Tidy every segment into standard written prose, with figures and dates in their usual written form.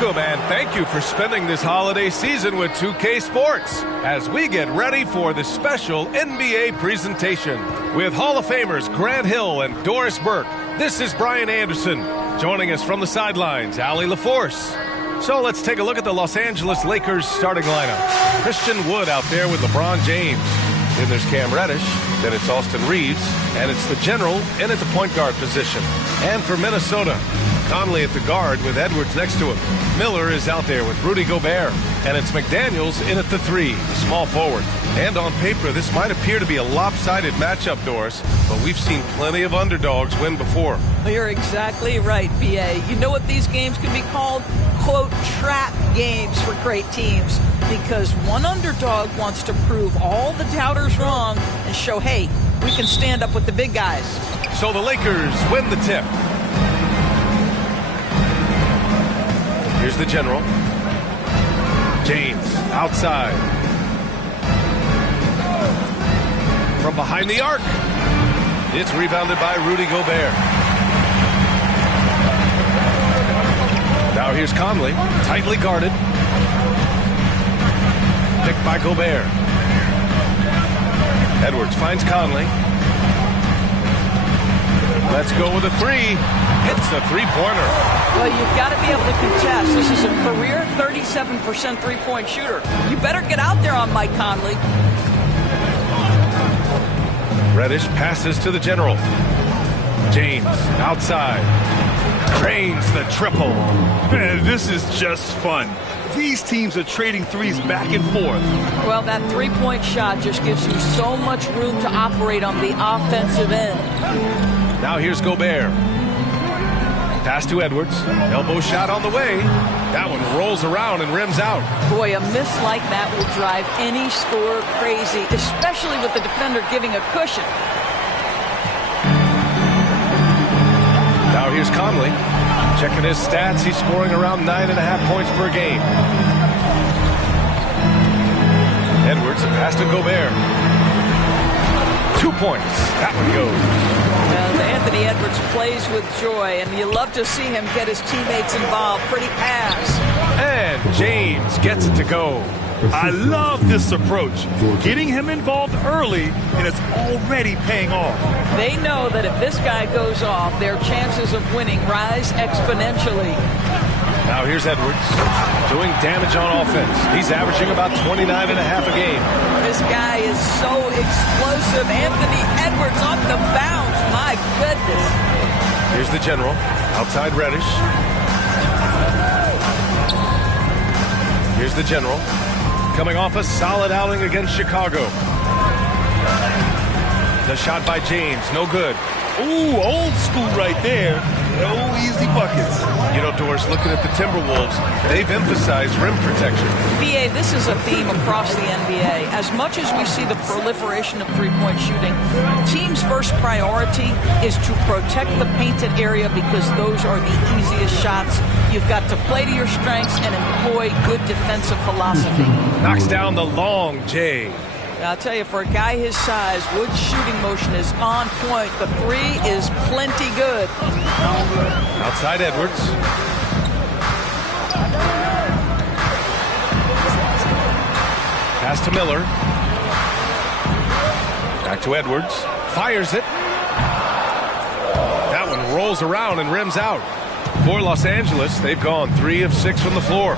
Welcome and thank you for spending this holiday season with 2K Sports as we get ready for the special NBA presentation. With Hall of Famers Grant Hill and Doris Burke, this is Brian Anderson. Joining us from the sidelines, Allie LaForce. So let's take a look at the Los Angeles Lakers starting lineup. Christian Wood out there with LeBron James. Then there's Cam Reddish, then it's Austin Reeves, and it's the general in at the point guard position. And for Minnesota, Conley at the guard with Edwards next to him. Miller is out there with Rudy Gobert. And it's McDaniels in at the 3, small forward. And on paper, this might appear to be a lopsided matchup, Doris, but we've seen plenty of underdogs win before. You're exactly right, B.A. You know what these games can be called? Quote, trap games for great teams. Because one underdog wants to prove all the doubters wrong and show, hey, we can stand up with the big guys. So the Lakers win the tip. Here's the general. James outside. From behind the arc. It's rebounded by Rudy Gobert. Now here's Conley, tightly guarded. Picked by Gobert. Edwards finds Conley. Let's go with a 3. Hits the three-pointer. Well, you've got to be able to contest. This is a career 37% three-point shooter. You better get out there on Mike Conley. Reddish passes to the general. James outside. Cranes the triple. Man, this is just fun. These teams are trading threes back and forth. Well, that three-point shot just gives you so much room to operate on the offensive end. Now here's Gobert. Pass to Edwards. Elbow shot on the way. That one rolls around and rims out. Boy, a miss like that will drive any scorer crazy, especially with the defender giving a cushion. Now here's Conley. Checking his stats, he's scoring around 9.5 points per game. Edwards, a pass to Gobert. 2 points. That one goes. Well, Anthony Edwards plays with joy, and you love to see him get his teammates involved. Pretty pass. And James gets it to go. I love this approach. Getting him involved early, and it's already paying off. They know that if this guy goes off, their chances of winning rise exponentially. Now here's Edwards doing damage on offense. He's averaging about 29.5 a game. This guy is so explosive. Anthony Edwards off the bounce. My goodness. Here's the general. Outside Reddish. Here's the general. Coming off a solid outing against Chicago. The shot by James, no good. Ooh, old school right there. No easy buckets. You know, Doris, looking at the Timberwolves, they've emphasized rim protection. BA, this is a theme across the NBA. As much as we see the proliferation of three-point shooting, teams' first priority is to protect the painted area because those are the easiest shots. You've got to play to your strengths and employ good defensive philosophy. Knocks down the long J. I'll tell you, for a guy his size, Wood's shooting motion is on point. The 3 is plenty good. Outside Edwards. Pass to Miller. Back to Edwards. Fires it. That one rolls around and rims out. For Los Angeles, they've gone 3 of 6 from the floor.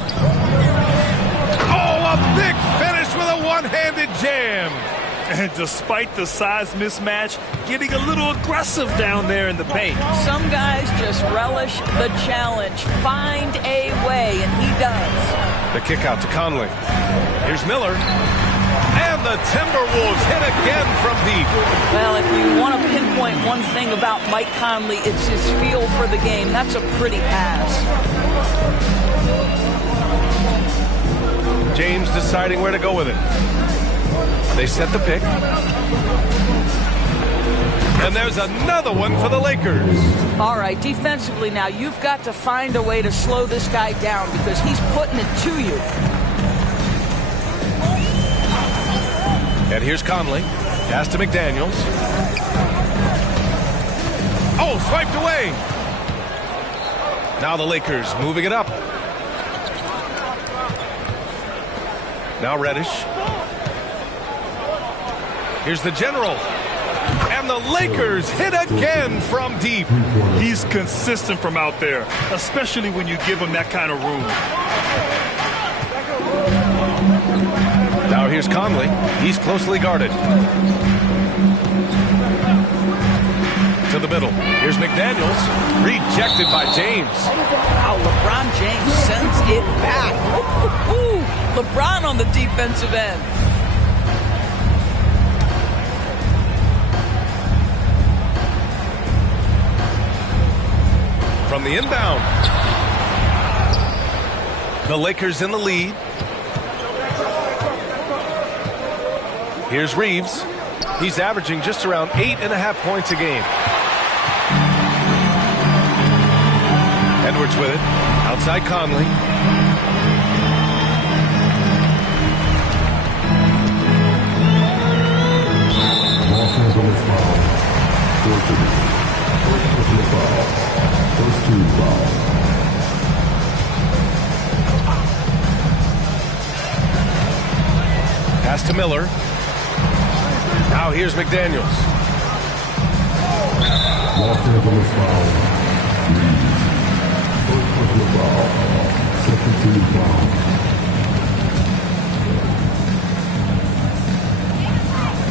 Oh, a big finish with a one-handed jam. And despite the size mismatch, getting a little aggressive down there in the paint. Some guys just relish the challenge. Find a way, and he does. The kick out to Conley. Here's Miller. And the Timberwolves hit again from deep. Well, if you want to pinpoint one thing about Mike Conley, it's his feel for the game. That's a pretty pass. James deciding where to go with it. They set the pick. And there's another one for the Lakers. All right, defensively now, you've got to find a way to slow this guy down because he's putting it to you. And here's Conley. Pass to McDaniels. Oh, swiped away. Now the Lakers moving it up. Now Reddish. Here's the general. And the Lakers hit again from deep. He's consistent from out there, especially when you give him that kind of room. Now here's Conley. He's closely guarded. To the middle. Here's McDaniels. Rejected by James. Wow, LeBron James sends it back. Ooh, LeBron on the defensive end. From the inbound. The Lakers in the lead. Here's Reeves. He's averaging just around 8.5 points a game. Edwards with it. Outside Conley. Pass to Miller. Now here's McDaniels.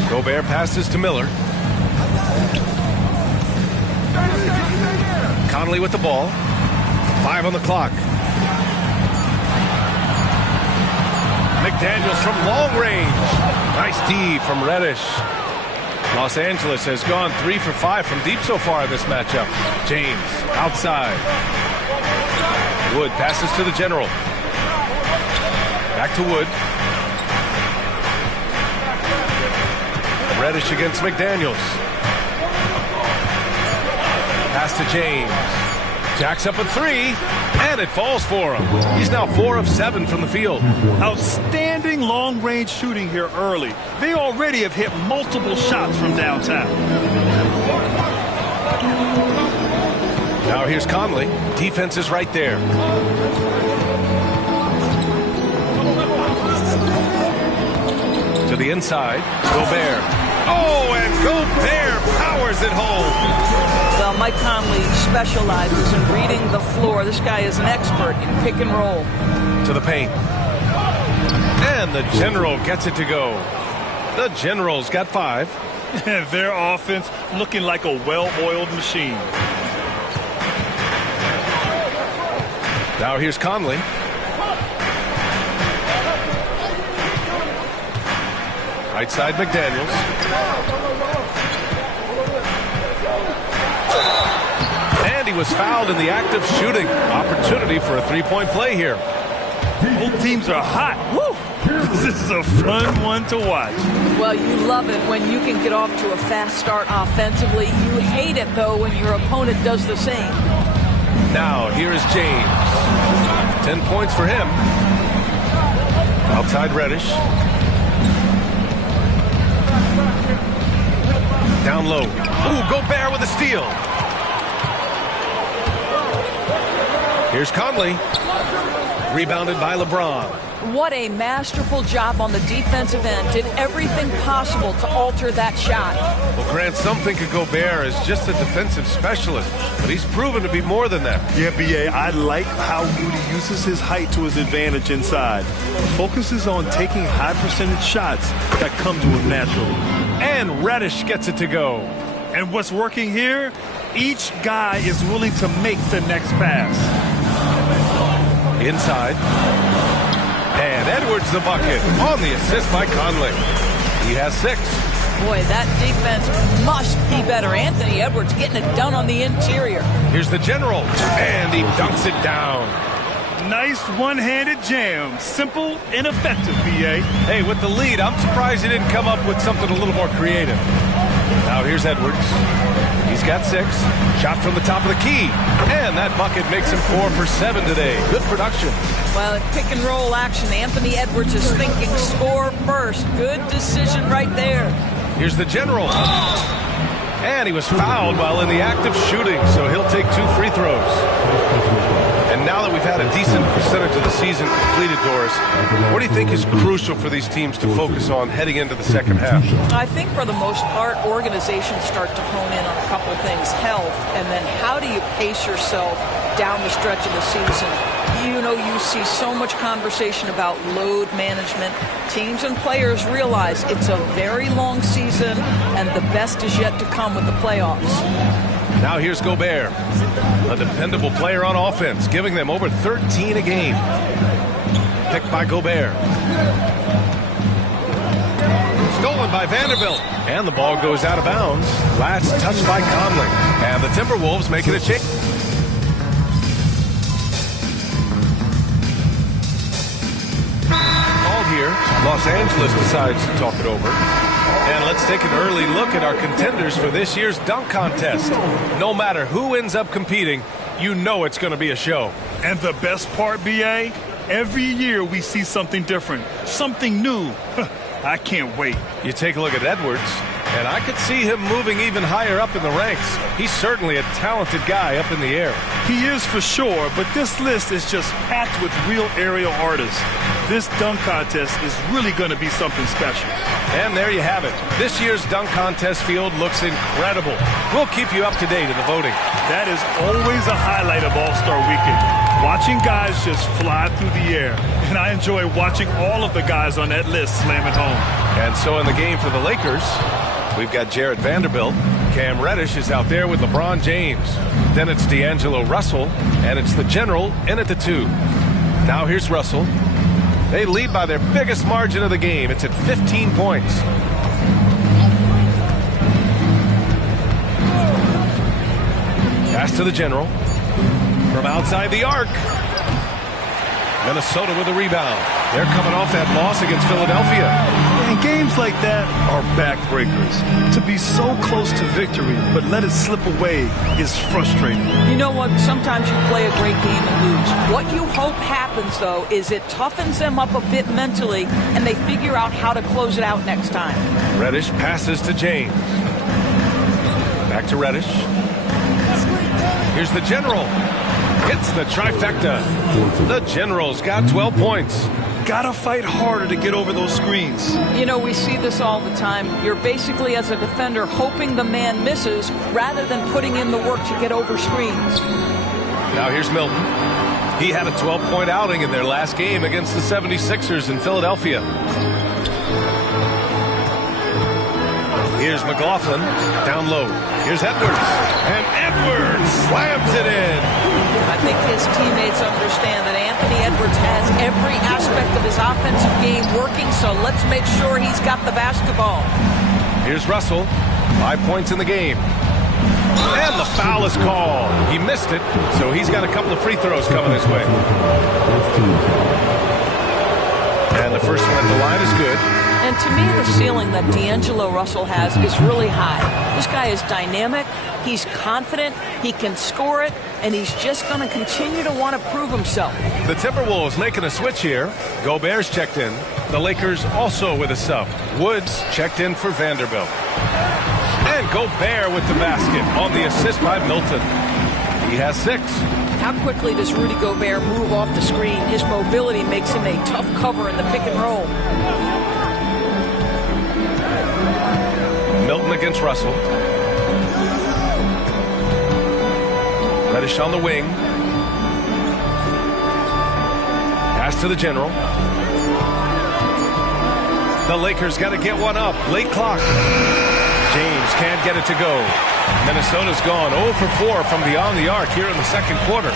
Gobert passes to Miller. Conley with the ball. 5 on the clock. McDaniels from long range. Nice D from Reddish. Los Angeles has gone 3 for 5 from deep so far in this matchup. James outside. Wood passes to the general. Back to Wood. Reddish against McDaniels. Pass to James. Jacks up a 3, and it falls for him. He's now 4 of 7 from the field. Outstanding long-range shooting here early. They already have hit multiple shots from downtown. Now here's Conley. Defense is right there. To the inside. Gobert. Oh, and Gobert powers it home. Well, Mike Conley specializes in reading the floor. This guy is an expert in pick and roll. To the paint. And the general gets it to go. The general's got 5. Their offense looking like a well-oiled machine. Now here's Conley. Right side McDaniels. And he was fouled in the act of shooting. Opportunity for a 3-point play here. Both teams are hot. Woo! This is a fun one to watch. Well, you love it when you can get off to a fast start offensively. You hate it, though, when your opponent does the same. Now, here is James. 10 points for him. Outside Reddish. Down low. Ooh, Gobert with a steal. Here's Conley. Rebounded by LeBron. What a masterful job on the defensive end. Did everything possible to alter that shot. Well, Grant, some think of Gobert as just a defensive specialist, but he's proven to be more than that. Yeah, B.A., I like how Rudy uses his height to his advantage inside. Focuses on taking high percentage shots that come to him naturally. And Reddish gets it to go. And what's working here? Each guy is willing to make the next pass. Inside. And Edwards the bucket on the assist by Conley. He has 6. Boy, that defense must be better. Anthony Edwards getting it done on the interior. Here's the general. And he dunks it down. Nice one-handed jam. Simple and effective, B.A. Hey, with the lead, I'm surprised he didn't come up with something a little more creative. Now here's Edwards. He's got 6. Shot from the top of the key. And that bucket makes him 4 for 7 today. Good production. Well, in pick and roll action, Anthony Edwards is thinking score first. Good decision right there. Here's the general. And he was fouled while in the act of shooting, so he'll take 2 free throws. And now that we've had a decent percentage of the season completed, Doris, what do you think is crucial for these teams to focus on heading into the second half? I think for the most part, organizations start to hone in on a couple of things. Health, and then how do you pace yourself down the stretch of the season? You know, you see so much conversation about load management. Teams and players realize it's a very long season, and the best is yet to come with the playoffs. Now here's Gobert, a dependable player on offense, giving them over 13 a game. Picked by Gobert. Stolen by Vanderbilt. And the ball goes out of bounds. Last touch by Conley. And the Timberwolves making a change. Called here. Los Angeles decides to talk it over. And let's take an early look at our contenders for this year's dunk contest. No matter who ends up competing, you know it's going to be a show. And the best part, B.A., every year we see something different, something new. I can't wait. You take a look at Edwards, and I could see him moving even higher up in the ranks. He's certainly a talented guy up in the air. He is for sure, but this list is just packed with real aerial artists. This dunk contest is really going to be something special. And there you have it. This year's dunk contest field looks incredible. We'll keep you up to date in the voting. That is always a highlight of All-Star Weekend. Watching guys just fly through the air. And I enjoy watching all of the guys on that list slam it home. And so in the game for the Lakers, we've got Jared Vanderbilt. Cam Reddish is out there with LeBron James. Then it's D'Angelo Russell, and it's the General in at the 2. Now here's Russell. They lead by their biggest margin of the game. It's at 15 points. Pass to the General. From outside the arc. Minnesota with a rebound. They're coming off that loss against Philadelphia. And games like that are backbreakers. To be so close to victory, but let it slip away is frustrating. You know what? Sometimes you play a great game and lose. What you hope happens, though, is it toughens them up a bit mentally, and they figure out how to close it out next time. Reddish passes to James. Back to Reddish. Here's the General. Hits the trifecta. The General's got 12 points. Gotta fight harder to get over those screens. You know, we see this all the time. You're basically, as a defender, hoping the man misses rather than putting in the work to get over screens. Now here's Milton. He had a 12-point outing in their last game against the 76ers in Philadelphia. Here's McLaughlin, down low. Here's Edwards, and Edwards slams it in. I think his teammates understand that Anthony Edwards has every aspect of his offensive game working, so let's make sure he's got the basketball. Here's Russell, 5 points in the game. And the foul is called. He missed it, so he's got a couple of free throws coming his way. And the first one at the line is good. And to me, the ceiling that D'Angelo Russell has is really high. This guy is dynamic, he's confident, he can score it, and he's just going to continue to want to prove himself. The Timberwolves making a switch here. Gobert's checked in. The Lakers also with a sub. Woods checked in for Vanderbilt. And Gobert with the basket on the assist by Milton. He has 6. How quickly does Rudy Gobert move off the screen? His mobility makes him a tough cover in the pick and roll. Milton against Russell. Reddish on the wing. Pass to the General. The Lakers got to get one up. Late clock. James can't get it to go. Minnesota's gone 0 for 4 from beyond the arc here in the second quarter.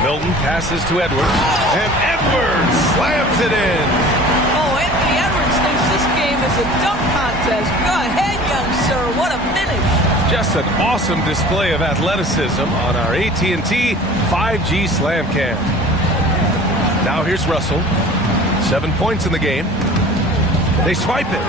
Milton passes to Edwards. And Edwards slams it in. Oh, Anthony Edwards thinks this game is a dunk contest. Go ahead, young sir. What a finish. Just an awesome display of athleticism on our AT&T 5G Slam Cam. Now here's Russell. 7 points in the game. They swipe it.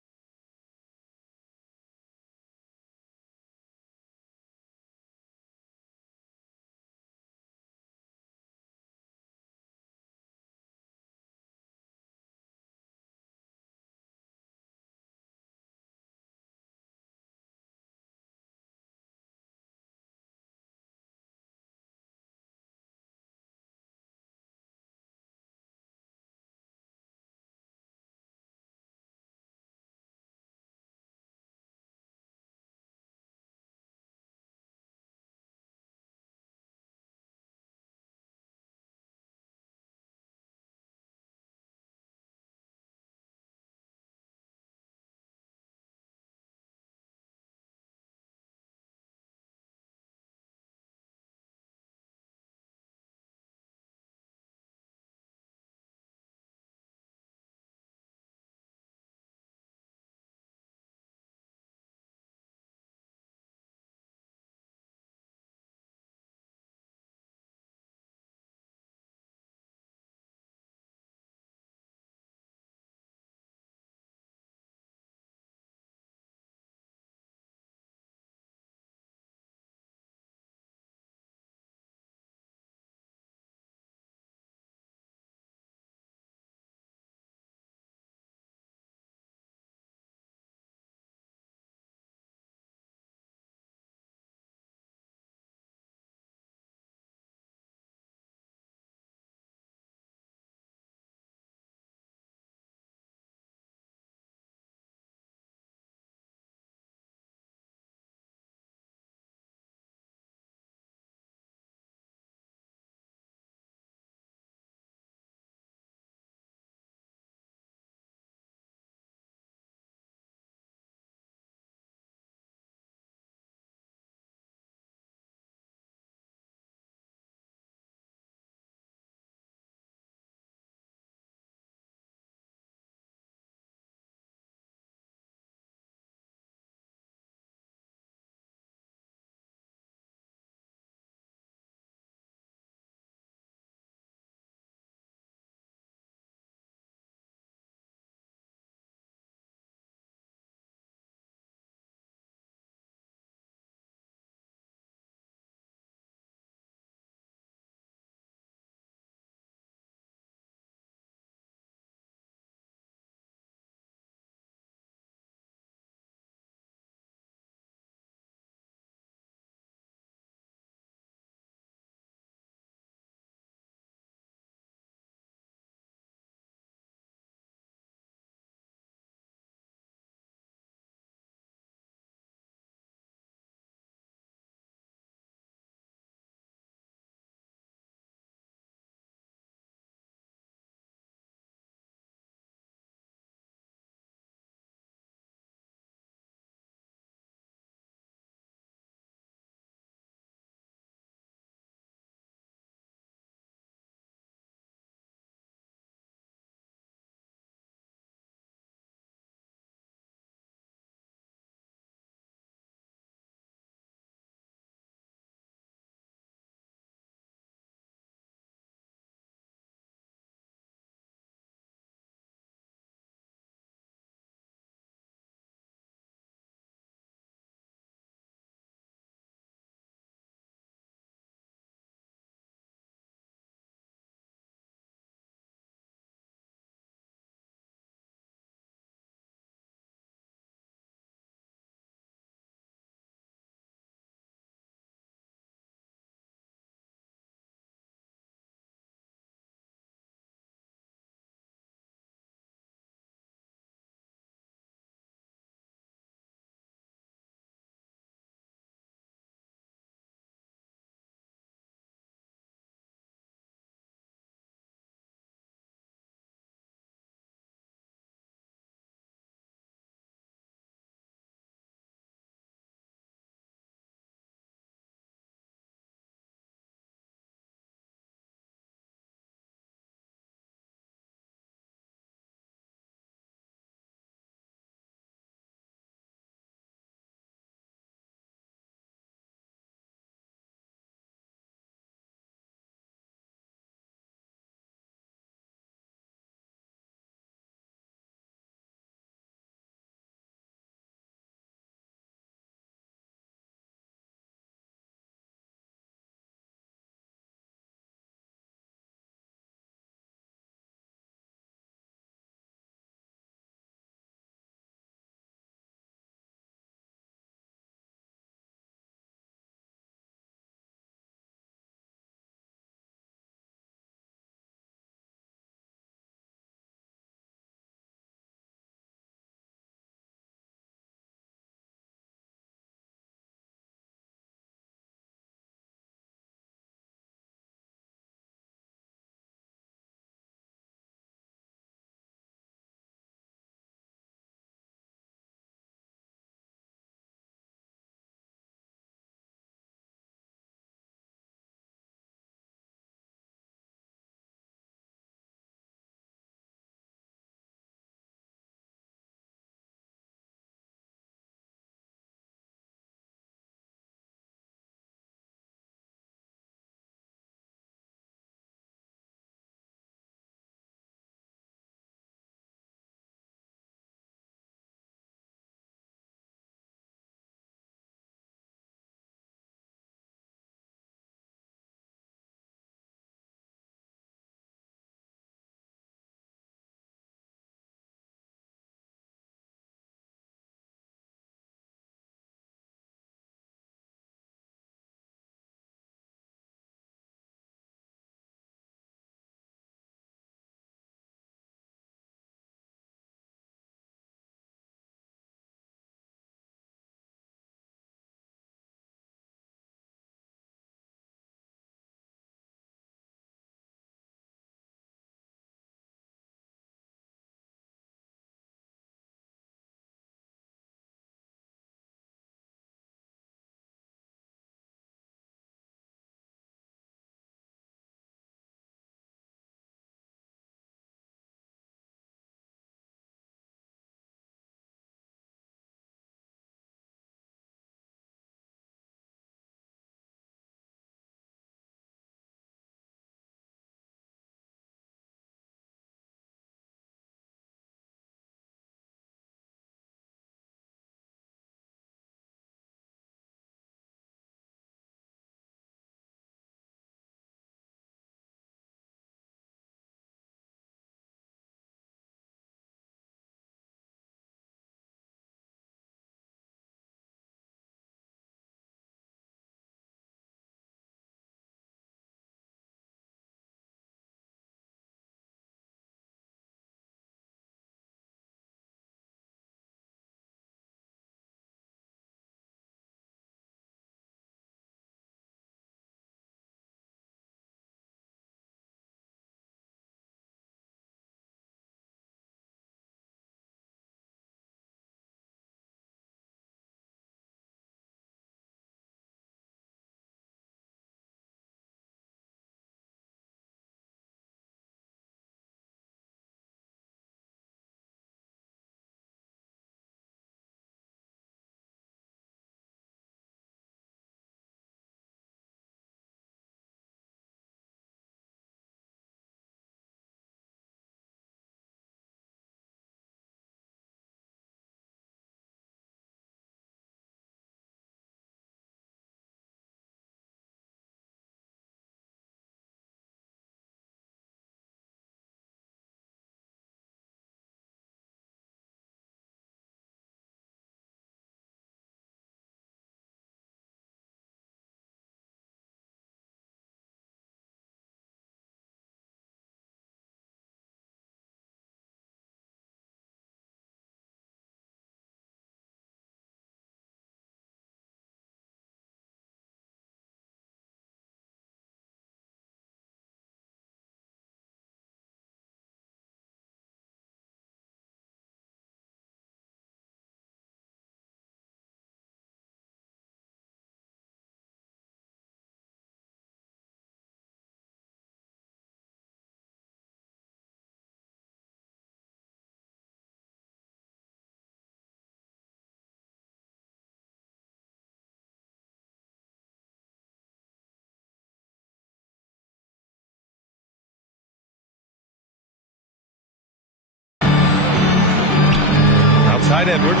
side, Edwards.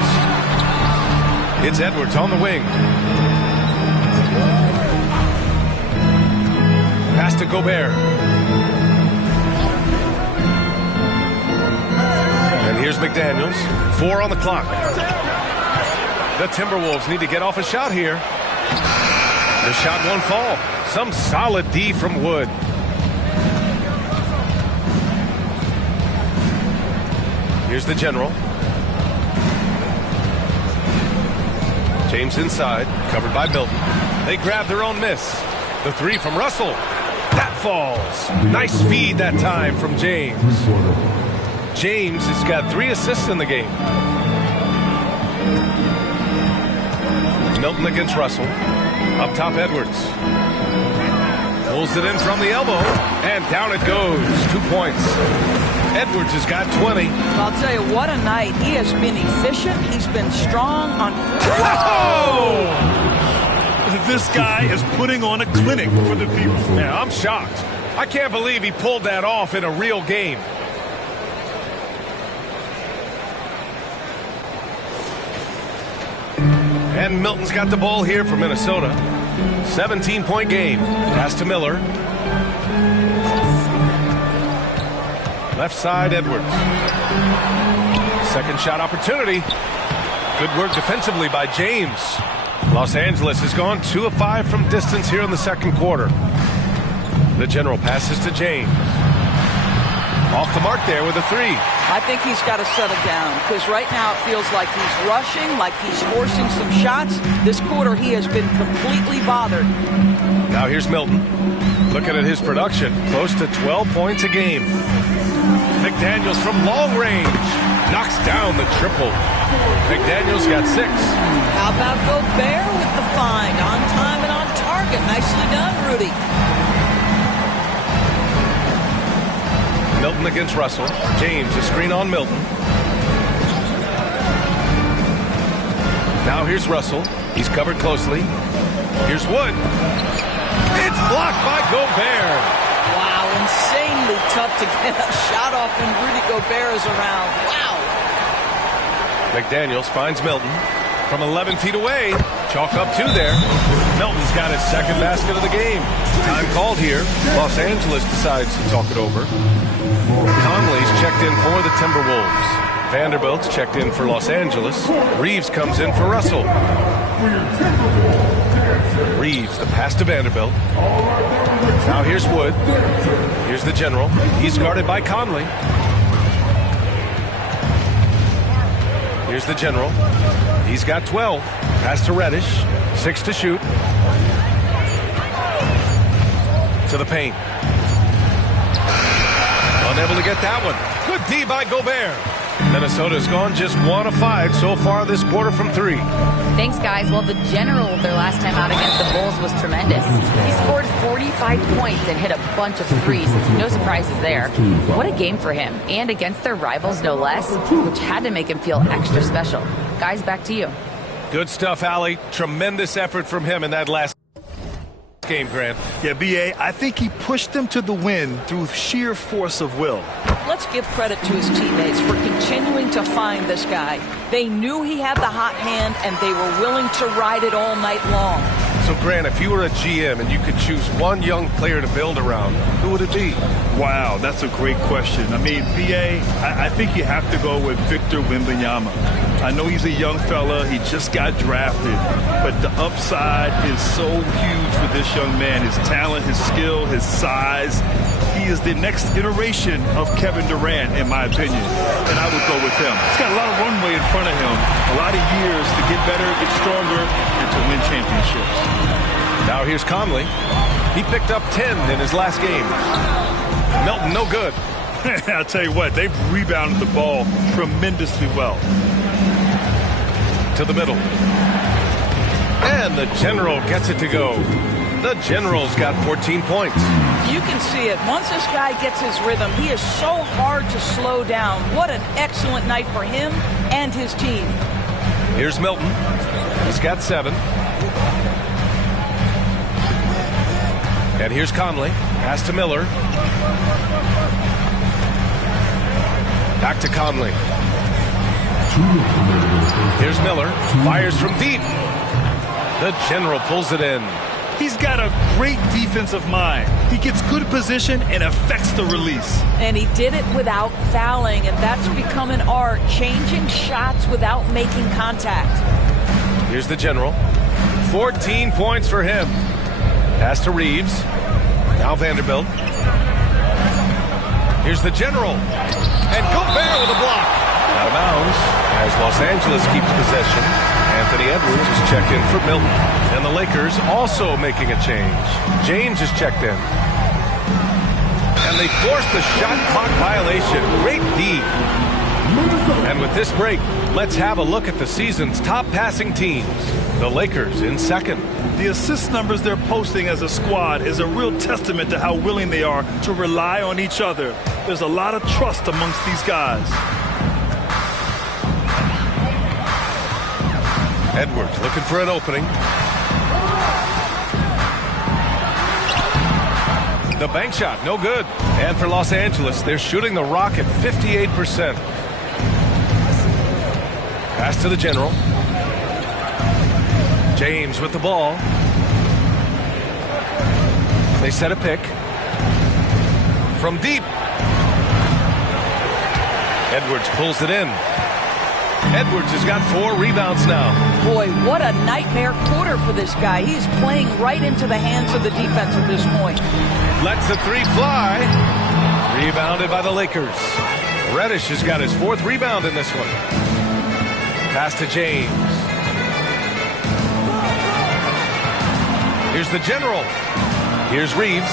It's Edwards on the wing. Pass to Gobert. And here's McDaniels. 4 on the clock. The Timberwolves need to get off a shot here. The shot won't fall. Some solid D from Wood. Here's the general. James inside, covered by Milton. They grab their own miss. The 3 from Russell. That falls. Nice feed that time from James. James has got 3 assists in the game. Milton against Russell. Up top, Edwards. Pulls it in from the elbow, and down it goes. 2 points. Edwards has got 20. I'll tell you, what a night. He has been efficient. He's been strong on... Whoa! This guy is putting on a clinic for the people. Yeah, I'm shocked. I can't believe he pulled that off in a real game. And Milton's got the ball here for Minnesota. 17-point game. Pass to Miller. Left side, Edwards. Second shot opportunity. Good work defensively by James. Los Angeles has gone 2 of 5 from distance here in the second quarter. The general passes to James. Off the mark there with a 3. I think he's got to settle down, because right now it feels like he's rushing, like he's forcing some shots. This quarter he has been completely bothered. Now here's Milton. Looking at his production, close to 12 points a game. McDaniels from long range knocks down the triple. McDaniels got 6. How about Gobert with the find? On time and on target. Nicely done, Rudy. Milton against Russell. James, a screen on Milton. Now here's Russell. He's covered closely. Here's Wood. It's blocked by Gobert. Wow, insanely tough to get a shot off when Rudy Gobert is around. Wow. McDaniels finds Milton from 11 feet away. Chalk up 2 there. Milton's got his second basket of the game. Time called here. Los Angeles decides to talk it over. Conley's checked in for the Timberwolves. Vanderbilt's checked in for Los Angeles. Reeves comes in for Russell. Reeves, the pass to Vanderbilt. Now here's Wood. Here's the general. He's guarded by Conley. Here's the general. He's got 12. Pass to Reddish. 6 to shoot. To the paint. Unable to get that one. Good D by Gobert. Minnesota's gone just 1 of 5 so far this quarter from 3. Thanks, guys. Well, the general their last time out against the Bulls was tremendous. He scored 45 points and hit a bunch of threes. No surprises there. What a game for him. And against their rivals, no less, which had to make him feel extra special. Guys, back to you. Good stuff, Allie. Tremendous effort from him in that last game, Grant. Yeah, B.A., I think he pushed them to the win through sheer force of will. Let's give credit to his teammates for continuing to find this guy. They knew he had the hot hand, and they were willing to ride it all night long. So, Grant, if you were a GM and you could choose one young player to build around, who would it be? Wow, that's a great question. I mean, B.A., I think you have to go with Victor Wembanyama. I know he's a young fella. He just got drafted. But the upside is so huge for this young man. His talent, his skill, his size. He is the next iteration of Kevin Durant, in my opinion. And I would go with him. He's got a lot of runway in front of him. A lot of years to get better, get stronger, and to win championships. Now here's Conley. He picked up 10 in his last game. Milton, no good. I'll tell you what, they've rebounded the ball tremendously well. To the middle. And the general gets it to go. The general's got 14 points. You can see it. Once this guy gets his rhythm, he is so hard to slow down. What an excellent night for him and his team. Here's Milton. He's got 7. And here's Conley. Pass to Miller. Back to Conley. Here's Miller. Fires from deep. The General pulls it in. He's got a great defensive mind. He gets good position and affects the release. And he did it without fouling, and that's become an art, changing shots without making contact. Here's the General. 14 points for him. Pass to Reeves. Now Vanderbilt. Here's the General. And Gobert with a block. Out of bounds as Los Angeles keeps possession. Anthony Edwards is checked in for Milton. And the Lakers also making a change. James is checked in. And they forced the shot clock violation. Great D. And with this break, let's have a look at the season's top passing teams. The Lakers in second. The assist numbers they're posting as a squad is a real testament to how willing they are to rely on each other. There's a lot of trust amongst these guys. Edwards looking for an opening. The bank shot, no good. And for Los Angeles, they're shooting the rock at 58%. Pass to the General. James with the ball. They set a pick. From deep. Edwards pulls it in. Edwards has got 4 rebounds now. Boy, what a nightmare quarter for this guy. He's playing right into the hands of the defense at this point. Lets the 3 fly. Rebounded by the Lakers. Reddish has got his 4th rebound in this one. Pass to James. Here's the General. Here's Reeves.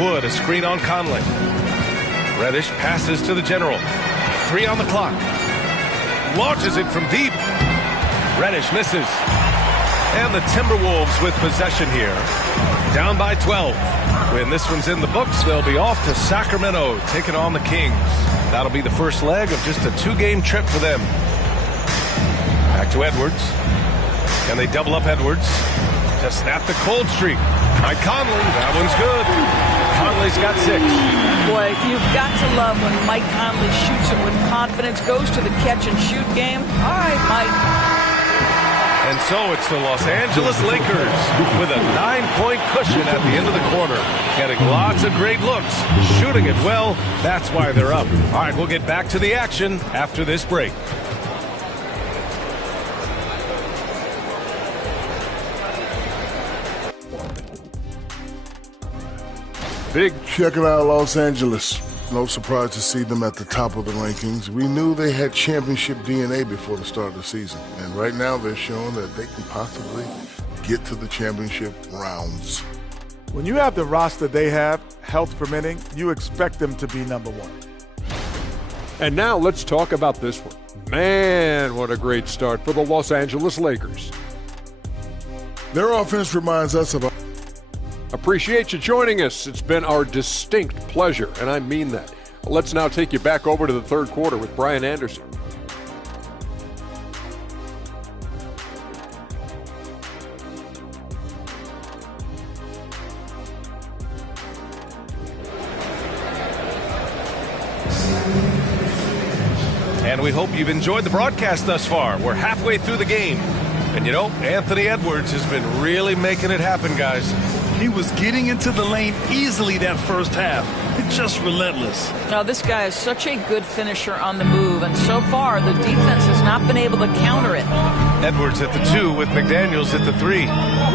Wood, a screen on Conley. Reddish passes to the General. 3 on the clock. Launches it from deep. Reddish misses. And the Timberwolves with possession here. Down by 12. When this one's in the books, they'll be off to Sacramento, taking on the Kings. That'll be the first leg of just a 2-game trip for them. Back to Edwards. And they double up Edwards to snap the cold streak. By Conley. That one's good. Conley's got 6. Boy, you've got to love when Mike Conley shoots it with confidence, goes to the catch-and-shoot game. All right, Mike. And so it's the Los Angeles Lakers with a 9-point cushion at the end of the quarter. Getting lots of great looks, shooting it well. That's why they're up. All right, we'll get back to the action after this break. Check it out, Los Angeles. No surprise to see them at the top of the rankings. We knew they had championship DNA before the start of the season. And right now they're showing that they can possibly get to the championship rounds. When you have the roster they have, health permitting, you expect them to be number 1. And now let's talk about this one. Man, what a great start for the Los Angeles Lakers. Their offense reminds us of... Appreciate you joining us. It's been our distinct pleasure, and I mean that. Let's now take you back over to the third quarter with Brian Anderson. And we hope you've enjoyed the broadcast thus far. We're halfway through the game. And you know, Anthony Edwards has been really making it happen, guys. He was getting into the lane easily that first half. It's just relentless. Now, this guy is such a good finisher on the move, and so far the defense has not been able to counter it. Edwards at the 2 with McDaniels at the 3.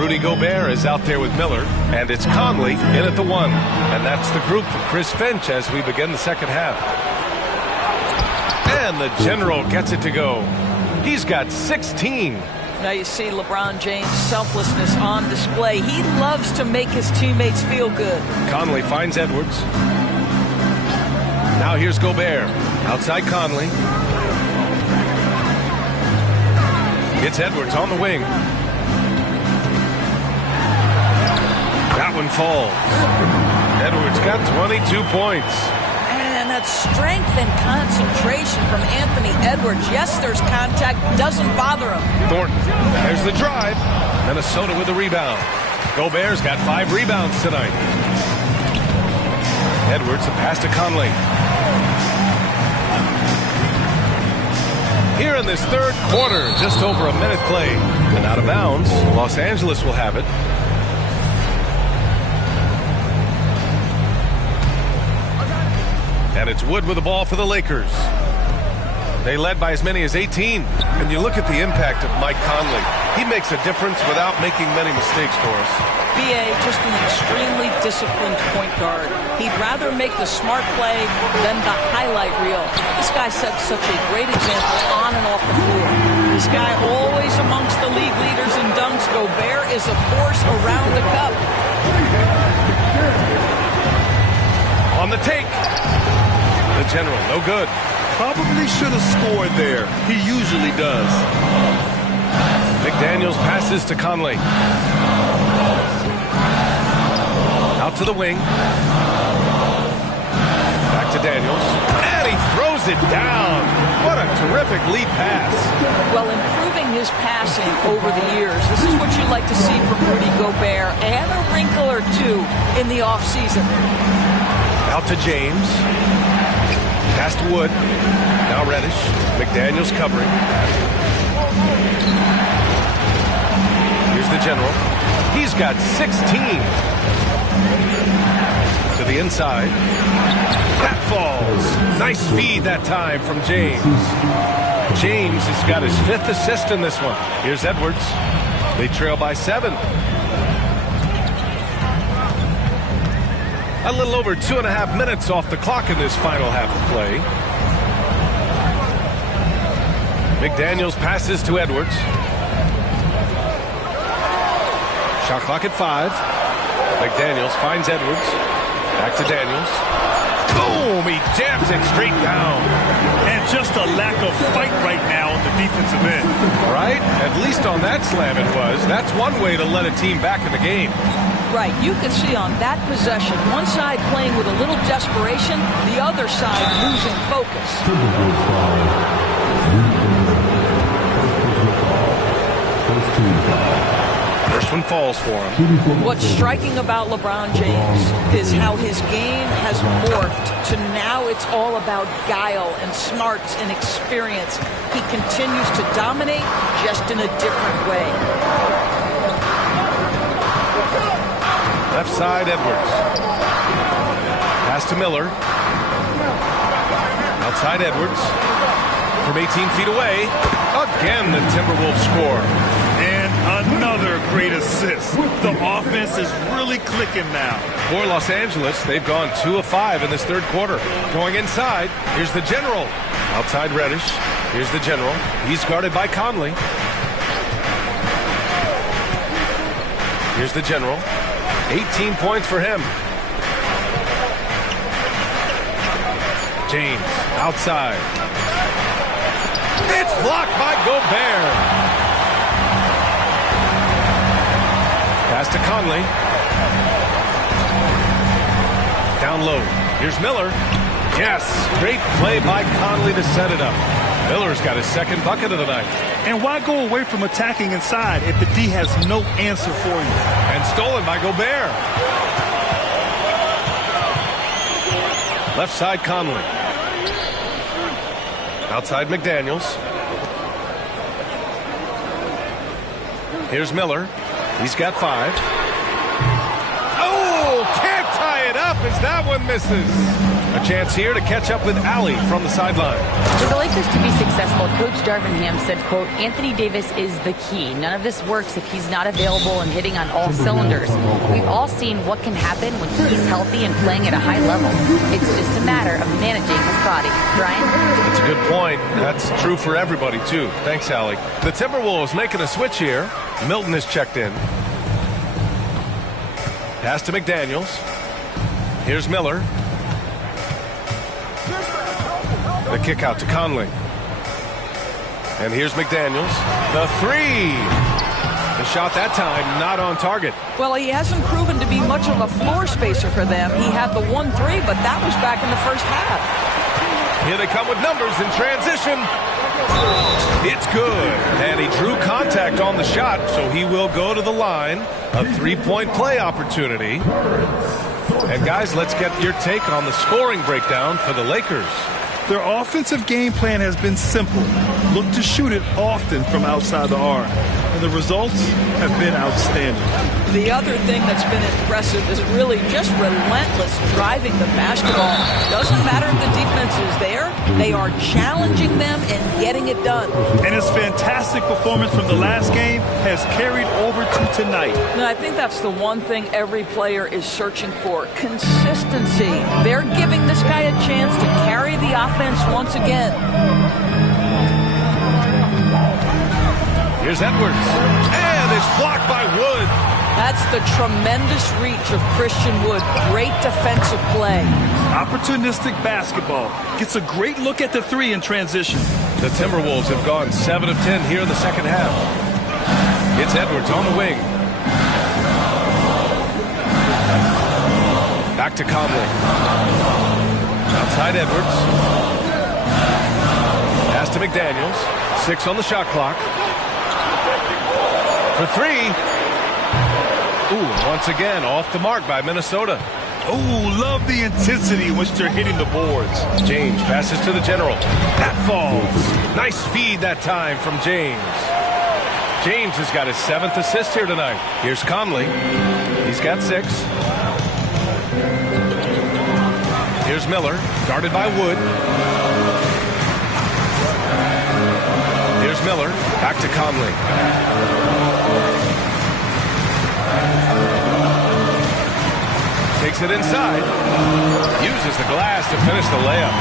Rudy Gobert is out there with Miller, and it's Conley in at the 1. And that's the group for Chris Finch as we begin the second half. And the General gets it to go. He's got 16. Now you see LeBron James' selflessness on display. He loves to make his teammates feel good. Conley finds Edwards. Now here's Gobert. Outside Conley. It's Edwards on the wing. That one falls. Edwards got 22 points. And that strength and concentration from Anthony Edwards. Yes, there's contact. Doesn't bother him. Thornton. There's the drive. Minnesota with the rebound. Gobert's got 5 rebounds tonight. Edwards, the pass to Conley. here in this third quarter. Just over a minute played. And out of bounds, Los Angeles will have it. And it's Wood with the ball for the Lakers. They led by as many as 18. And you look at the impact of Mike Conley. He makes a difference without making many mistakes, Doris. B.A. just an extremely disciplined point guard. He'd rather make the smart play than the highlight reel. This guy sets such a great example on and off the floor. This guy always amongst the league leaders in dunks. Gobert is a force around the cup. On the take. The general, no good. Probably should have scored there. He usually does. McDaniels passes to Conley. Out to the wing. Back to Daniels. And he throws it down. What a terrific lead pass. Well, improving his passing over the years. This is what you'd like to see from Rudy Gobert, and a wrinkle or two in the offseason. Out to James. Pass to Wood. Now Reddish. McDaniels covering. Here's the general. He's got 16. To the inside. That falls. Nice feed that time from James. James has got his 5th assist in this one. Here's Edwards. They trail by 7. A little over 2.5 minutes off the clock in this final half of play. McDaniels passes to Edwards. Shot clock at 5. McDaniels finds Edwards. Back to Daniels. Boom! He jams it straight down. And just a lack of fight right now on the defensive end. Right? At least on that slam it was. That's one way to let a team back in the game. Right, you can see on that possession, one side playing with a little desperation, the other side losing focus. First one falls for him. What's striking about LeBron James is how his game has morphed to now it's all about guile and smarts and experience. He continues to dominate just in a different way. Left side, Edwards. Pass to Miller. Outside, Edwards. From 18 feet away. Again, the Timberwolves score. And another great assist. The offense is really clicking now. For Los Angeles, they've gone 2 of 5 in this third quarter. Going inside, here's the general. Outside, Reddish. Here's the general. He's guarded by Conley. Here's the general. 18 points for him. James, outside. It's blocked by Gobert. Pass to Conley. Down low. Here's Miller. Yes, great play by Conley to set it up. Miller's got his 2nd bucket of the night. And why go away from attacking inside if the D has no answer for you? And stolen by Gobert. Left side, Conley. Outside, McDaniels. Here's Miller. He's got 5. Oh, can't tie it up as that one misses. A chance here to catch up with Allie from the sideline. For the Lakers to be successful, Coach Darvin Ham said, quote, Anthony Davis is the key. None of this works if he's not available and hitting on all cylinders. We've all seen what can happen when he's healthy and playing at a high level. It's just a matter of managing his body. Brian? That's a good point. That's true for everybody, too. Thanks, Allie. The Timberwolves making a switch here. Milton has checked in. Pass to McDaniels. Here's Miller. The kick out to Conley. And here's McDaniels. The 3. The shot that time not on target. Well, he hasn't proven to be much of a floor spacer for them. He had the 1-3, but that was back in the first half. Here they come with numbers in transition. It's good. And he drew contact on the shot, so he will go to the line. A 3-point play opportunity. And guys, let's get your take on the scoring breakdown for the Lakers. Their offensive game plan has been simple. Look to shoot it often from outside the arc. And the results have been outstanding. The other thing that's been impressive is really just relentless driving the basketball. Doesn't matter if the defense is there. They are challenging them and getting it done. And his fantastic performance from the last game has carried over to tonight. And I think that's the one thing every player is searching for. Consistency. They're giving this guy a chance to carry the offense once again. Here's Edwards. And it's blocked by Wood. That's the tremendous reach of Christian Wood. Great defensive play. Opportunistic basketball. Gets a great look at the three in transition. The Timberwolves have gone 7 of 10 here in the second half. It's Edwards on the wing. Back to Conley. Outside Edwards. Pass to McDaniels. 6 on the shot clock. For 3. Ooh, once again, off the mark by Minnesota. Oh, love the intensity in which they're hitting the boards. James passes to the general. That falls. Nice feed that time from James. James has got his 7th assist here tonight. Here's Conley. He's got 6. Here's Miller, guarded by Wood. Here's Miller, back to Conley. Takes it inside. Uses the glass to finish the layup.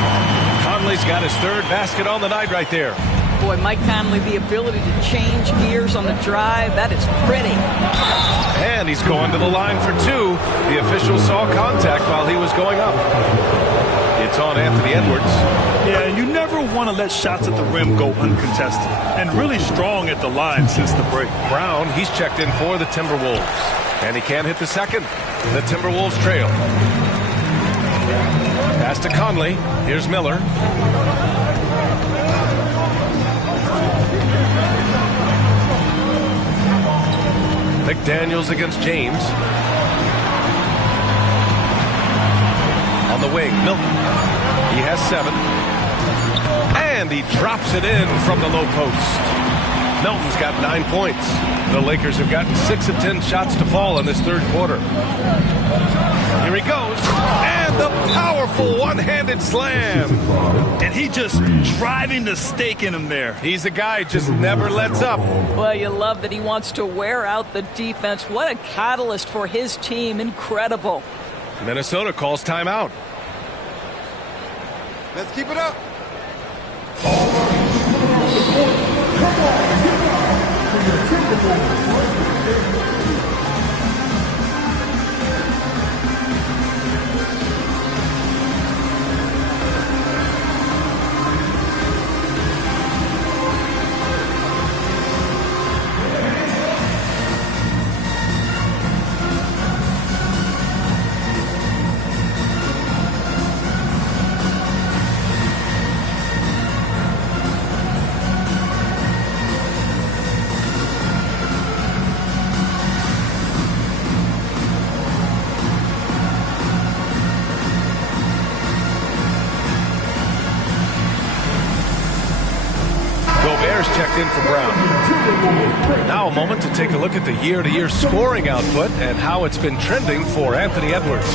Conley's got his 3rd basket on the night right there. Boy, Mike Conley, the ability to change gears on the drive, that is pretty. And he's going to the line for 2. The official saw contact while he was going up. It's on Anthony Edwards. Yeah, you never want to let shots at the rim go uncontested. And really strong at the line since the break. Brown, he's checked in for the Timberwolves. And he can't hit the second. The Timberwolves trail. Pass to Conley. Here's Miller. McDaniels against James. On the wing, Milton. He has 7. And he drops it in from the low post. Milton's got 9 points. The Lakers have gotten 6 of 10 shots to fall in this 3rd quarter. Here he goes. And the powerful one-handed slam. And he just driving the stake in him there. He's a guy who just never lets up. Well, you love that he wants to wear out the defense. What a catalyst for his team. Incredible. Minnesota calls timeout. Let's keep it up. Checked in for Brown. Now a moment to take a look at the year-to-year scoring output and how it's been trending for Anthony Edwards.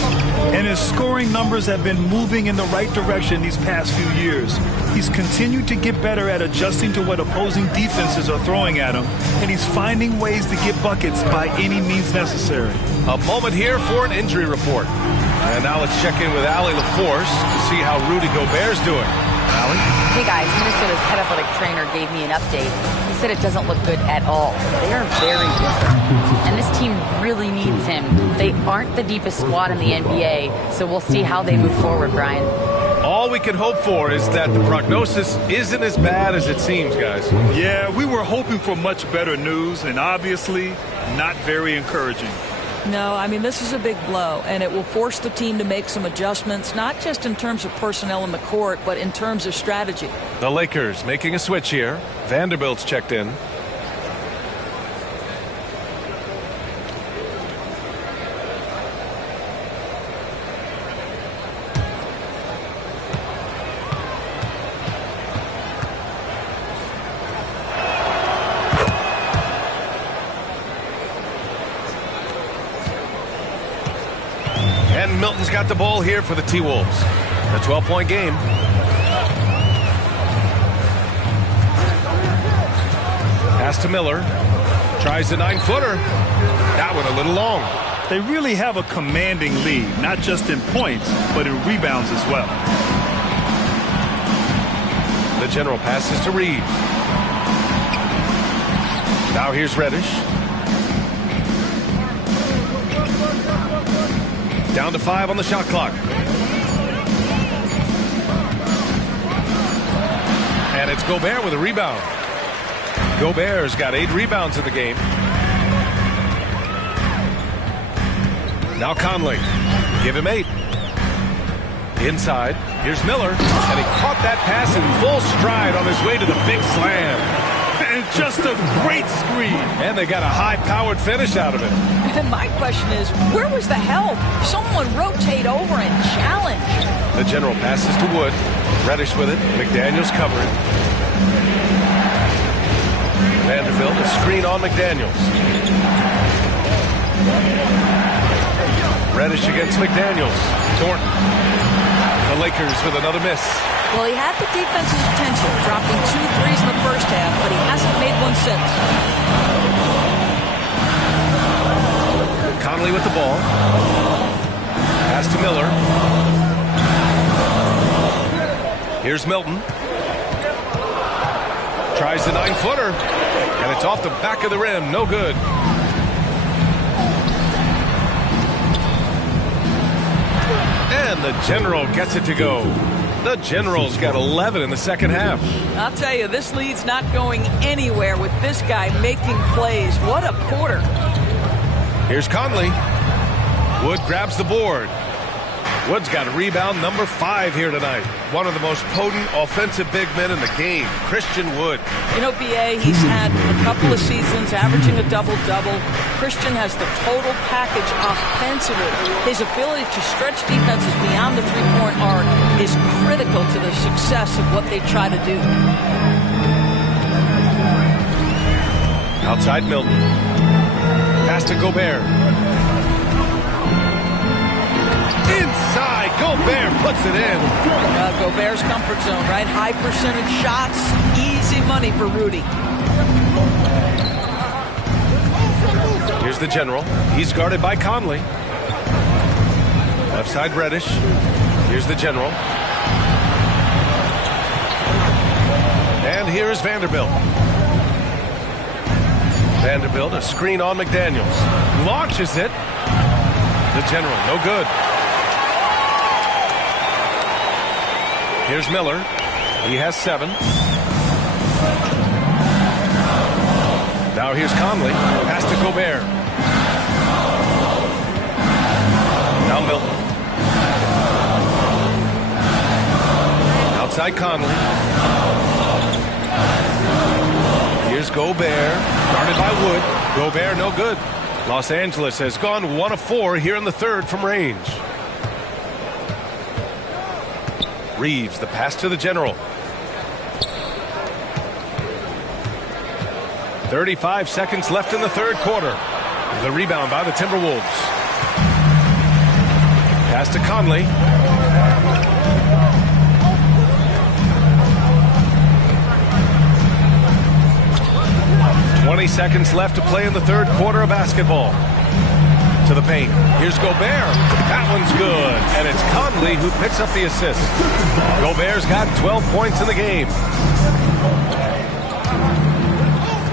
And his scoring numbers have been moving in the right direction these past few years. He's continued to get better at adjusting to what opposing defenses are throwing at him, and he's finding ways to get buckets by any means necessary. A moment here for an injury report. And now let's check in with Allie LaForce to see how Rudy Gobert's doing. Allie? Hey guys, Minnesota's head athletic trainer gave me an update. He said it doesn't look good at all. They are very different. And this team really needs him. They aren't the deepest squad in the NBA, so we'll see how they move forward, Brian. All we can hope for is that the prognosis isn't as bad as it seems, guys. Yeah, we were hoping for much better news, and obviously not very encouraging. No, I mean, this is a big blow, and it will force the team to make some adjustments, not just in terms of personnel in the court, but in terms of strategy. The Lakers making a switch here. Vanderbilt's checked in. Milton's got the ball here for the T-Wolves. A 12-point game. Pass to Miller. Tries the 9-footer. That one a little long. They really have a commanding lead, not just in points, but in rebounds as well. The General passes to Reeves. Now here's Reddish. Down to 5 on the shot clock. And it's Gobert with a rebound. Gobert's got 8 rebounds in the game. Now Conley. Give him 8. Inside. Here's Miller. And he caught that pass in full stride on his way to the big slam. And just a great screen. And they got a high-powered finish out of it. And my question is, where was the help? Someone rotate over and challenge. The General passes to Wood. Reddish with it. McDaniels covering. Vanderbilt, a screen on McDaniels. Reddish against McDaniels. Thornton. The Lakers with another miss. Well, he had the defense's attention, dropping 2 threes in the first half, but he hasn't made one since. Conley with the ball. Pass to Miller. Here's Milton. Tries the 9-footer. And it's off the back of the rim. No good. And the General gets it to go. The General's got 11 in the second half. I'll tell you, this lead's not going anywhere with this guy making plays. What a quarter. Here's Conley. Wood grabs the board. Wood's got rebound number 5 here tonight. One of the most potent offensive big men in the game, Christian Wood. You know, B.A., he's had a couple of seasons averaging a double-double. Christian has the total package offensively. His ability to stretch defenses beyond the three-point arc is critical to the success of what they try to do. Outside Milton. Pass to Gobert. Inside, Gobert puts it in. Gobert's comfort zone, right? High percentage shots, easy money for Rudy. Here's the General. He's guarded by Conley. Left side Reddish. Here's the General. And here is Vanderbilt. Vanderbilt, a screen on McDaniels. Launches it. The General, no good. Here's Miller. He has 7. Now here's Conley. Pass to Gobert. Now Milton. Outside Conley. Here's Gobert. Guarded by Wood. Gobert no good. Los Angeles has gone 1 of 4 here in the third from range. Reeves, the pass to the General. 35 seconds left in the third quarter. The rebound by the Timberwolves. Pass to Conley. Seconds left to play in the third quarter of basketball. To the paint. Here's Gobert. That one's good. And it's Conley who picks up the assist. Gobert's got 12 points in the game.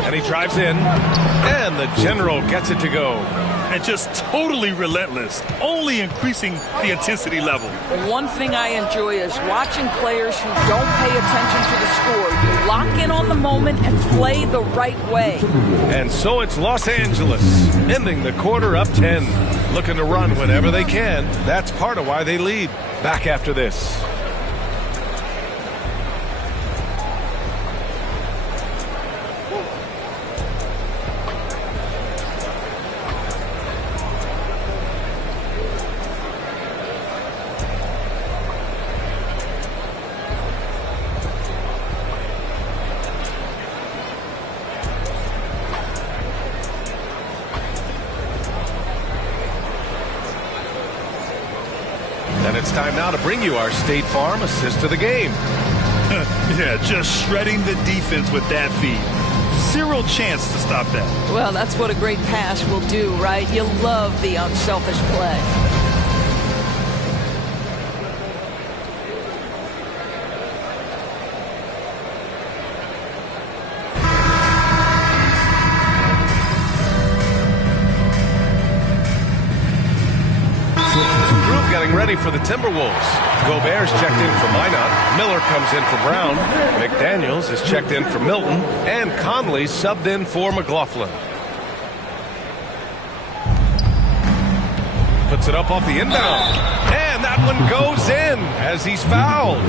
And he drives in. And the General gets it to go. And just totally relentless, only increasing the intensity level. One thing I enjoy is watching players who don't pay attention to the score. You lock in on the moment and play the right way. And so it's Los Angeles, ending the quarter up 10. Looking to run whenever they can. That's part of why they lead. Back after this. it's time now to bring you our State Farm assist of the game. Yeah, just shredding the defense with that feed. Zero chance to stop that. Well, that's what a great pass will do, right? You love the unselfish play. Group getting ready for the Timberwolves. Gobert's checked in for Minot. Miller comes in for Brown. McDaniels is checked in for Milton. And Conley subbed in for McLaughlin. Puts it up off the inbound. And that one goes in as he's fouled.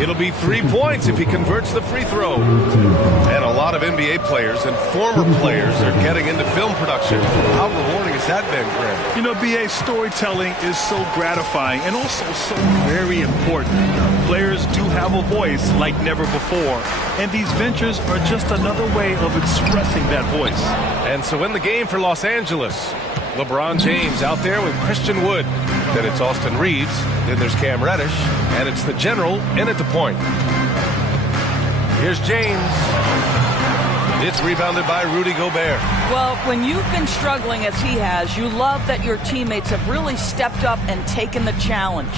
It'll be 3 points if he converts the free throw. And a lot of NBA players and former players are getting into film production. How rewarding has that been, Graham? You know, BA, storytelling is so gratifying and also so very important. Players do have a voice like never before, and these ventures are just another way of expressing that voice. And so in the game for Los Angeles, LeBron James out there with Christian Wood. Then it's Austin Reeves. Then there's Cam Reddish. And it's the general in at the point. Here's James. It's rebounded by Rudy Gobert. Well, when you've been struggling as he has, you love that your teammates have really stepped up and taken the challenge.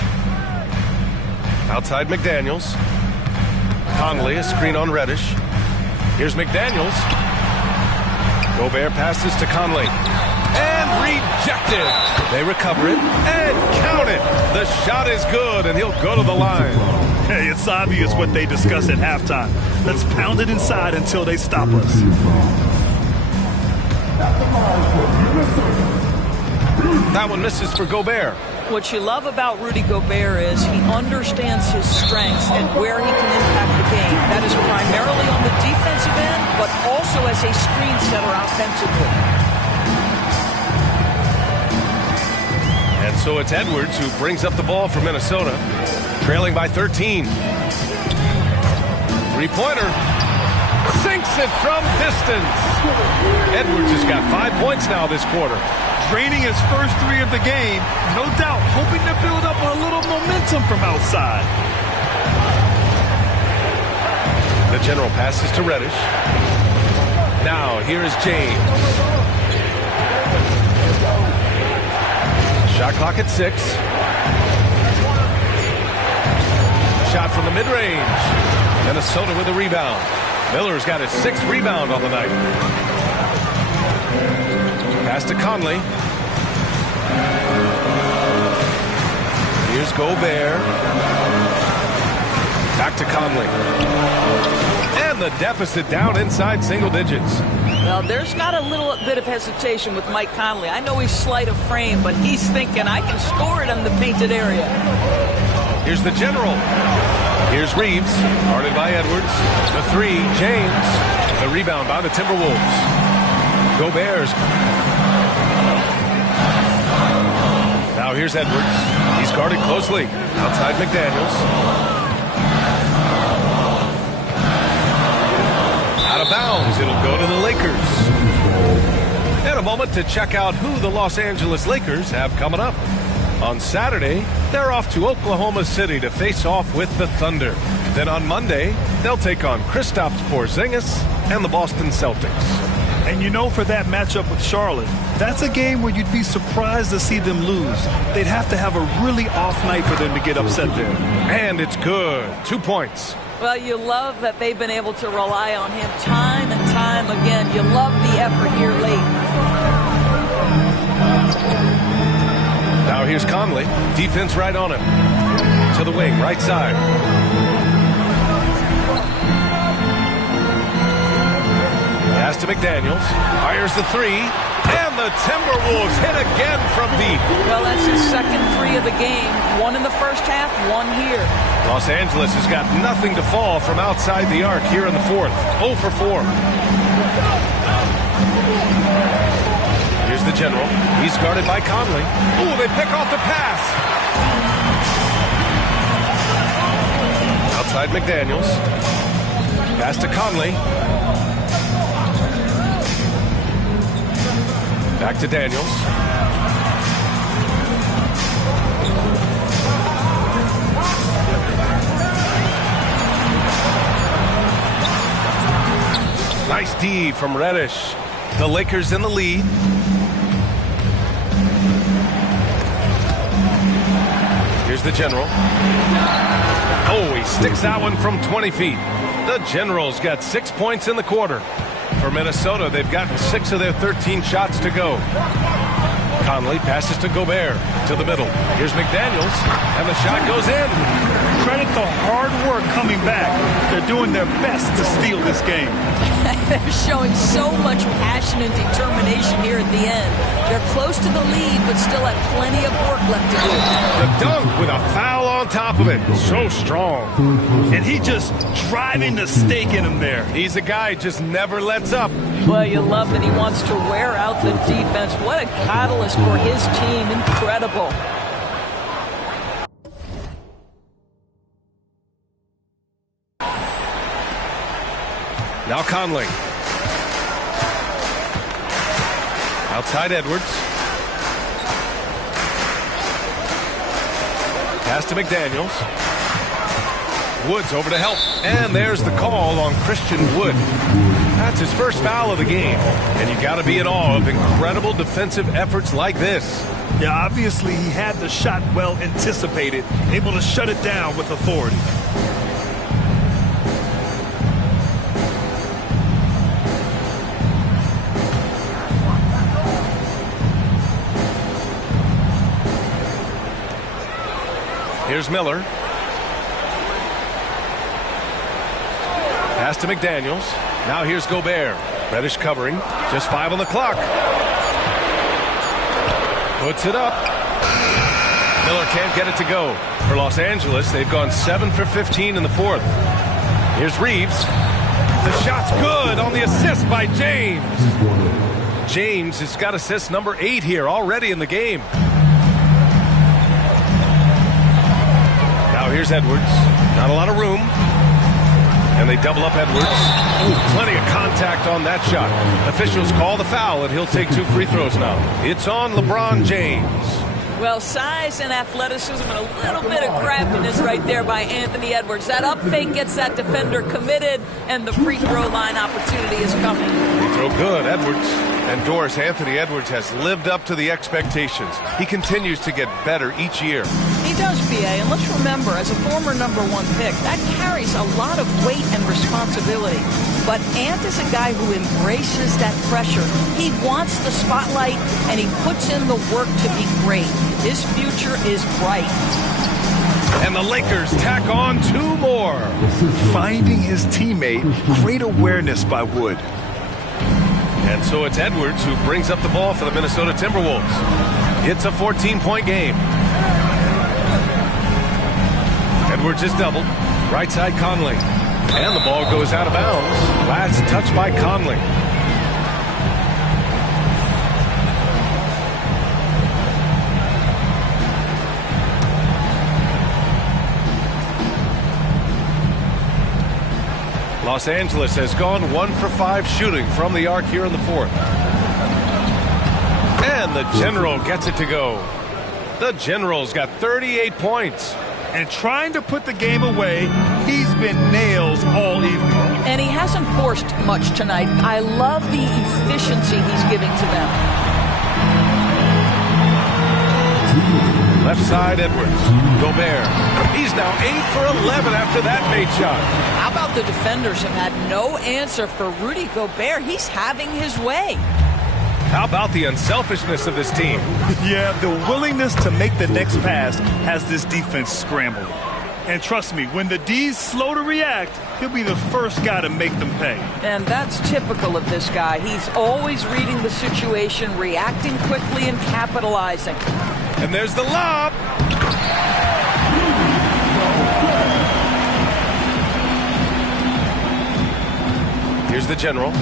Outside McDaniels. Conley, a screen on Reddish. Here's McDaniels. Gobert passes to Conley. And rejected. They recover it and count it. The shot is good, and he'll go to the line. Hey, it's obvious what they discussed at halftime. Let's pound it inside until they stop us. That one misses for Gobert. What you love about Rudy Gobert is he understands his strengths and where he can impact the game. That is primarily on the defensive end, but also as a screen setter offensively. And so it's Edwards who brings up the ball for Minnesota, trailing by 13. Three-pointer. Sinks it from distance. Edwards has got 5 points now this quarter. Draining his first three of the game, no doubt, hoping to build up a little momentum from outside. The general passes to Reddish. Now here is James. Shot clock at 6. Shot from the mid-range. Minnesota with a rebound. Miller's got his 6th rebound on the night. Pass to Conley. Here's Gobert. Back to Conley. And the deficit down inside single digits. Well, there's not a little bit of hesitation with Mike Conley. I know he's slight of frame, but he's thinking, I can score it in the painted area. Here's the general. Here's Reeves, guarded by Edwards. The 3, James. The rebound by the Timberwolves. Gobert's. Now here's Edwards. He's guarded closely. Outside McDaniels. Out of bounds. It'll go to the Lakers. And a moment to check out who the Los Angeles Lakers have coming up. On Saturday, they're off to Oklahoma City to face off with the Thunder. Then on Monday, they'll take on Kristaps Porzingis and the Boston Celtics. And you know, for that matchup with Charlotte, that's a game where you'd be surprised to see them lose. They'd have to have a really off night for them to get upset there. And it's good. 2 points. Well, you love that they've been able to rely on him time and time again. You love the effort here late. Now here's Conley. Defense right on him. To the wing, right side. Pass to McDaniels. Fires the 3. And the Timberwolves hit again from deep. Well, that's his second 3 of the game. 1 in the first half, 1 here. Los Angeles has got nothing to fall from outside the arc here in the 4th. 0 for 4. Here's the general. He's guarded by Conley. Ooh, they pick off the pass. Outside McDaniels. Pass to Conley. Back to Daniels. Nice D from Reddish. The Lakers in the lead. Here's the General. Oh, he sticks that one from 20 feet. The Generals got 6 points in the quarter. For Minnesota, they've gotten 6 of their 13 shots to go. Conley passes to Gobert to the middle. Here's McDaniels, and the shot goes in. Credit the hard work coming back. They're doing their best to steal this game. They're showing so much passion and determination here at the end. They're close to the lead, but still have plenty of work left to do. The dunk with a foul on top of it. So strong. And he just driving the stake in him there. He's a guy who just never lets up. Well, you love that he wants to wear out the defense. What a catalyst for his team. Incredible. Now Conley. Outside Edwards. Pass to McDaniels. Woods over to help. And there's the call on Christian Wood. That's his first foul of the game. And you got to be in awe of incredible defensive efforts like this. Yeah, obviously he had the shot well anticipated, able to shut it down with authority. Here's Miller. Pass to McDaniels. Now here's Gobert. Reddish covering. Just 5 on the clock. Puts it up. Miller can't get it to go. For Los Angeles, they've gone 7 for 15 in the fourth. Here's Reeves. The shot's good on the assist by James. James has got assist number 8 here already in the game. Now here's Edwards. Not a lot of room. And they double up Edwards. Ooh, plenty of contact on that shot. Officials call the foul, and he'll take 2 free throws now. It's on LeBron James. Well, size and athleticism and a little bit of craftiness right there by Anthony Edwards. That up fake gets that defender committed, and the free throw line opportunity is coming. Free throw good, Edwards. And Doris, Anthony Edwards has lived up to the expectations. He continues to get better each year. He does, PA, and let's remember, as a former number 1 pick, that carries a lot of weight and responsibility. But Ant is a guy who embraces that pressure. He wants the spotlight, and he puts in the work to be great. His future is bright. And the Lakers tack on 2 more. Finding his teammate, great awareness by Wood. And so it's Edwards who brings up the ball for the Minnesota Timberwolves. It's a 14-point game. Edwards is doubled. Right side Conley. And the ball goes out of bounds. Last touch by Conley. Los Angeles has gone 1 for 5 shooting from the arc here in the fourth. And the General gets it to go. The General's got 38 points. And trying to put the game away, he's been nails all evening. And he hasn't forced much tonight. I love the efficiency he's giving to them. Left side, Edwards. Gobert. He's now 8 for 11 after that made shot. How about the defenders have had no answer for Rudy Gobert? He's having his way. How about the unselfishness of this team? Yeah, the willingness to make the next pass has this defense scrambled. And trust me, when the D's slow to react, he'll be the first guy to make them pay. And that's typical of this guy. He's always reading the situation, reacting quickly, and capitalizing. And there's the lob. Here's the General.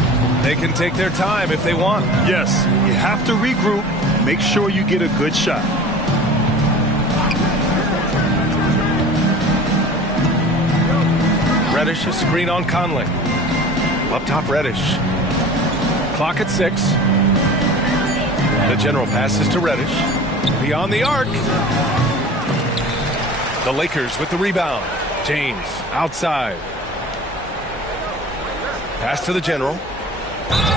They can take their time if they want. Yes, you have to regroup. Make sure you get a good shot. Reddish, a screen on Conley. Up top, Reddish. Clock at 6. The General passes to Reddish. Beyond the arc. The Lakers with the rebound. James outside. Pass to the General.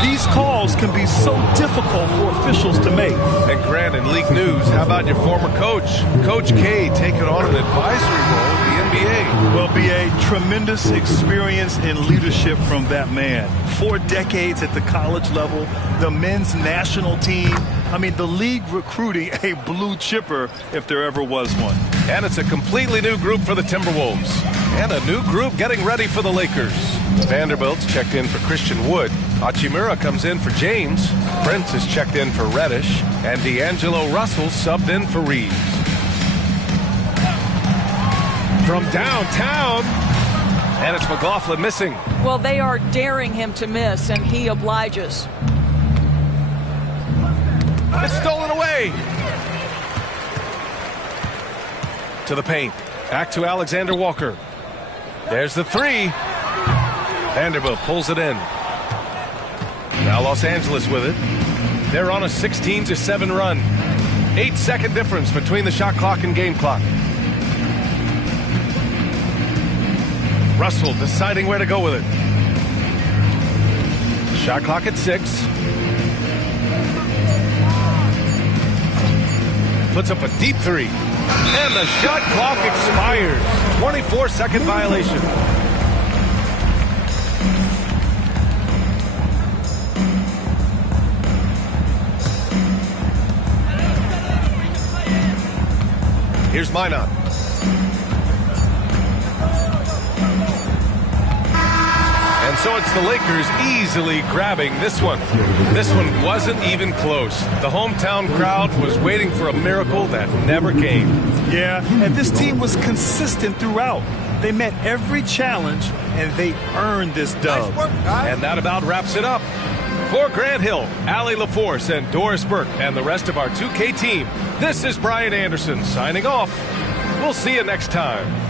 These calls can be so difficult for officials to make. And Grant, in league news, how about your former coach? Coach K taking on an advisory role in the NBA. Well, B.A., tremendous experience and leadership from that man. 4 decades at the college level, the men's national team. I mean, the league recruiting a blue chipper if there ever was one. And it's a completely new group for the Timberwolves. And a new group getting ready for the Lakers. Vanderbilt's checked in for Christian Wood. Hachimura comes in for James. Prince is checked in for Reddish. And D'Angelo Russell subbed in for Reeves. From downtown. And it's McLaughlin missing. Well, they are daring him to miss, and he obliges. It's stolen away. To the paint. Back to Alexander Walker. There's the 3. Vanderbilt pulls it in. Now Los Angeles with it. They're on a 16-7 run. 8-second difference between the shot clock and game clock. Russell deciding where to go with it. Shot clock at 6. Puts up a deep 3. And the shot clock expires. 24-second violation. Here's Minot. And so it's the Lakers easily grabbing this one. This one wasn't even close. The hometown crowd was waiting for a miracle that never came. Yeah, and this team was consistent throughout. They met every challenge, and they earned this dub. Nice work, guys. And that about wraps it up. For Grant Hill, Allie LaForce, and Doris Burke, and the rest of our 2K team, this is Brian Anderson signing off. We'll see you next time.